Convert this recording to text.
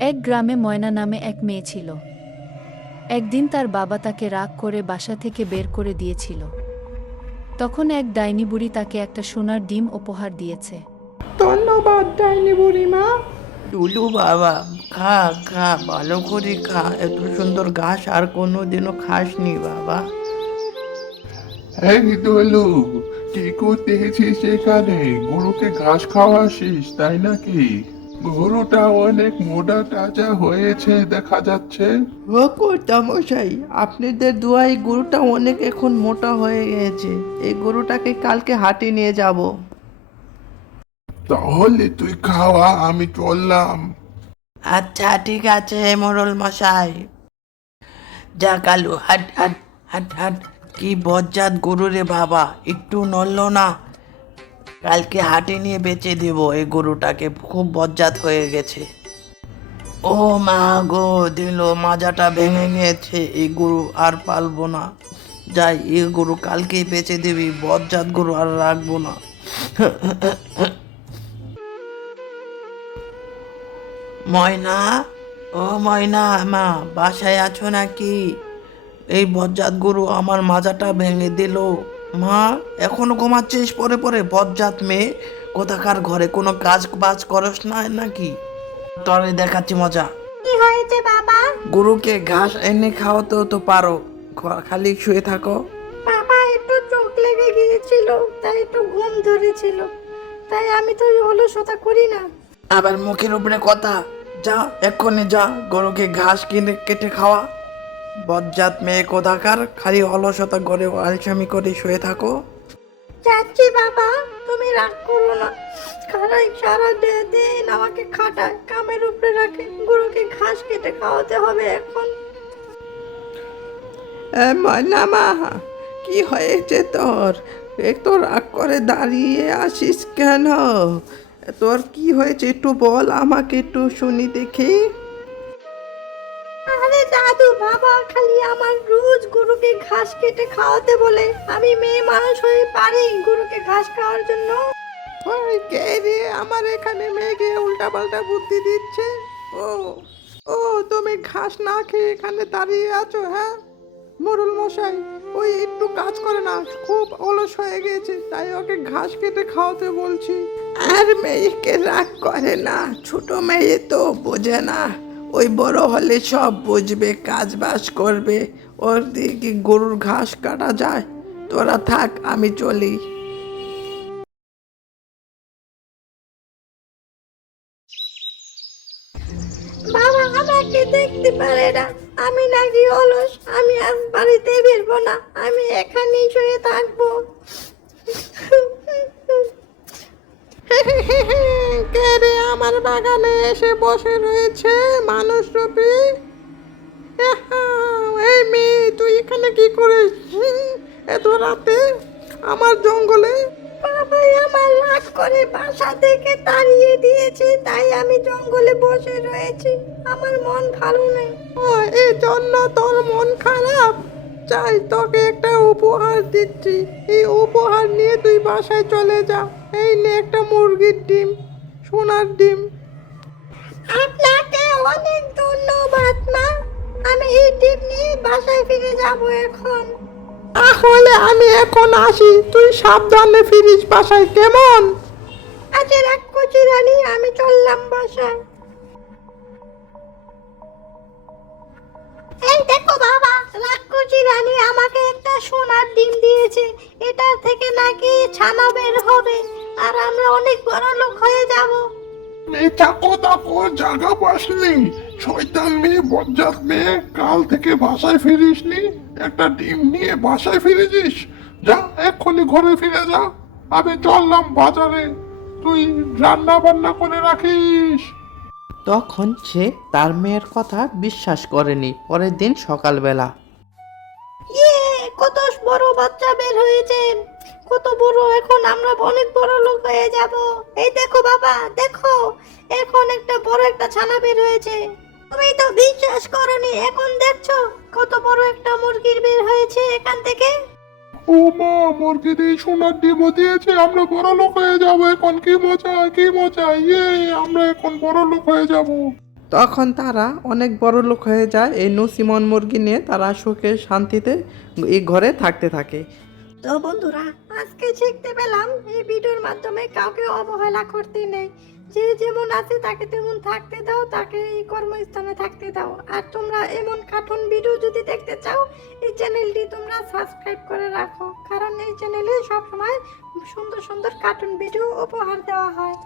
এক গ্রামে ময়না নামে এক মেয়ে ছিল। একদিন তার বাবা তাকে রাগ করে বাসা থেকে বের করে দিয়েছিল। তখন এক ডাইনি বুড়ি তাকে একটা সোনার ডিম উপহার দিয়েছে। ধন্যবাদ ডাইনি বুড়িমা। টুলু বাবা, খা খা, ভালো করে খা। এত সুন্দর ঘাস আর কোনোদিনও খাসনি বাবা। এই দোলু, কি করতে এসেছিস এখানে? গরুকে ঘাস খাওয়াছিস তাই নাকি? গরুটা অনেক মোটা তাজা হয়েছে দেখা যাচ্ছে। ও কর্তামশাই, আপনাদের দোয়ায় গরুটা অনেক এখন মোটা হয়ে গেছে। এই গরুটাকে কালকে হাটে নিয়ে যাব। তাহলে তুই খাওয়া, আমি চললাম। আচ্ছা ঠিক আছে মোড়ল মশাই। যা কালু, হাট হাট হাট হাট। কি বজ্জাত গরু রে বাবা, একটু নড়লো না। কালকে হাটে নিয়ে বেচে দেবো এই গরুটাকে, খুব বজ্জাত হয়ে গেছে। ও মা গো, দিল মাজাটা ভেঙে গেছে। এই গরু আর পালবো না। যাই, এই গরু কালকেই বেচে দিবি, বজ্জাত গরু আর রাখবো না। ময়না, ও ময়না মা, বাসায় আছো নাকি? এই বজ্জাত গরু আমার মাজাটা ভেঙে দিল। মা, এখনো ঘুমাচ্ছিস পরে পরে? বজ্জাত মেয়ে কোথাকার, ঘরে কোনো কাজ বাজ করস না নাকি? তরে দেখাচ্ছি মজা। কি হয়েছে বাবা? গরুকে ঘাস এনে খাওয়াতেও তো পারো, খালি শুয়ে থাকো। বাবা একটু চোখ লেগে গিয়েছিল, তাই একটু ঘুম ধরেছিল, তাই আমি তো ওই অলসতা করি না। আবার মুখের উপরে কথা। যা, এক্ষুনি যা, গরুকে ঘাস কিনে কেটে খাওয়া। বজ্জাত মেয়ে কোথাকার, খালি অলসতা করে আলসামি করে শুয়ে থাকো। যাচ্ছি বাবা, তুমি রাগ করো না। খারাই সারা দিন আমাকে খাটায়, কামের উপরে রাখে, গরুকে ঘাস কেটে খাওয়াতে হবে এখন। ময়না মা, কি হয়েছে তোর? একটু রাগ করে দাঁড়িয়ে আসিস কেন? তোর কি হয়েছে একটু বল, আমাকে একটু শুনি দেখি। আরে দাদু বাবা খালি আমার রোজ গরুকে ঘাস কেটে খাওয়াতে বলে, আমি মেয়ে মানুষ হয়ে পারি গরুকে ঘাস খাওয়ার জন্য? ওই কে রে আমার এখানে মেঘে উল্টা পাল্টা বুদ্ধি দিচ্ছে? ও, ও তুমি ঘাস না খেয়ে এখানে দাঁড়িয়ে আছো? হ্যাঁ মোড়ল মশাই, ওই একটু কাজ করে না, খুব অলস হয়ে গেছে, তাই ওকে ঘাস কেটে খাওয়াতে বলছি। আর মেয়েকে রাগ করে না, ছোট মেয়ে তো বোঝে না। ওই বড় হলে সব বুঝবে, কাজ বাজ করবে। ওর দিকে গরুর ঘাস কাটা যায়? তোরা থাক, আমি চলি। বাবা আমাকে দেখতে পারে না, আমি নাকি অলস? আমি আজ বাড়িতে বেরবো না, আমি এখানেই শুয়ে থাকবো। কে রে আমার বাগানে এসে বসে রয়েছে মানুষ রূপী? এই মেয়ে, তুই এখানে কি করিস এত রাতে আমার জঙ্গলে? বাবাই আমার রাগ করে বাসা থেকে তাড়িয়ে দিয়েছে, তাই আমি জঙ্গলে বসে রয়েছি, আমার মন ভালো নেই। ও, এই জন্য তোর মন খারাপ? চাই, তোকে একটা উপহার দিচ্ছি। এই উপহার নিয়ে তুই বাসায় চলে যা। এই নে একটা মুরগির ডিম, সোনার ডিম। আপনাকে অনেক ধন্যবাদ মা, আমি এই টিপ নিয়ে বাসায় ফিরে যাব এখন। তাহলে আমি এখন আসি, তুই সাবধানে ফিরিস বাসায়, কেমন? আজ রাগ করছি রানী, আমি চললাম বাসায়। এই দেখো বাবা, রাক্ষসী রানী আমাকে একটা সোনার ডিম দিয়েছে, এটা থেকে নাকি ছানা বের হবে, আর আমরা অনেক বড় লোক হয়ে যাব। এটা কথা কর, জায়গা পাসনি? শয়তান মেয়ে, বজ্জাত মেয়ে, কাল থেকে বাসায় ফিরিসনি, একটা ডিম নিয়ে বাসায় ফিরেছিস? যা, এক্ষুনি ঘরে ফিরে যা। আমি চললাম বাজারে, তুই রান্না বান্না করে রাখিস। তখন সে তার মেয়ের কথা বিশ্বাস করেনি। পরের দিন সকালবেলা ইয়ে, কত বড় বাচ্চা বের হয়েছে, কত বড়, এখন আমরা অনেক বড় লোক হয়ে যাব। এই দেখো বাবা, দেখো, এখন একটা বড় একটা ছানা বের হয়েছে। তুমি তো বিশ্বাস করনি, এখন দেখছো কত বড় একটা মুরগির বের হয়েছে এখান থেকে। ও মা, মুরগি দিয়ে সোনার ডিমও দিয়েছে, আমরা বড় লোক হয়ে যাবো এখন। কি মজা, কি মজা, ইয়ে, আমরা এখন বড় লোক হয়ে যাব। তখন তারা অনেক বড় লোক হয়ে যায়। এই নসিমন মুরগি নিয়ে তারা সুখে শান্তিতে এই ঘরে থাকতে থাকে। তো বন্ধুরা, আজকে শিখতে পেলাম এই ভিডিওর মাধ্যমে কাউকে অবহেলা করতে নেই। যে যেমন আছে তাকে তেমন থাকতে দাও, তাকে এই কর্মস্থানে থাকতে দাও। আর তোমরা এমন কার্টুন ভিডিও যদি দেখতে চাও, এই চ্যানেলটি তোমরা সাবস্ক্রাইব করে রাখো, কারণ এই চ্যানেলে সবসময় সুন্দর সুন্দর কার্টুন ভিডিও উপহার দেওয়া হয়।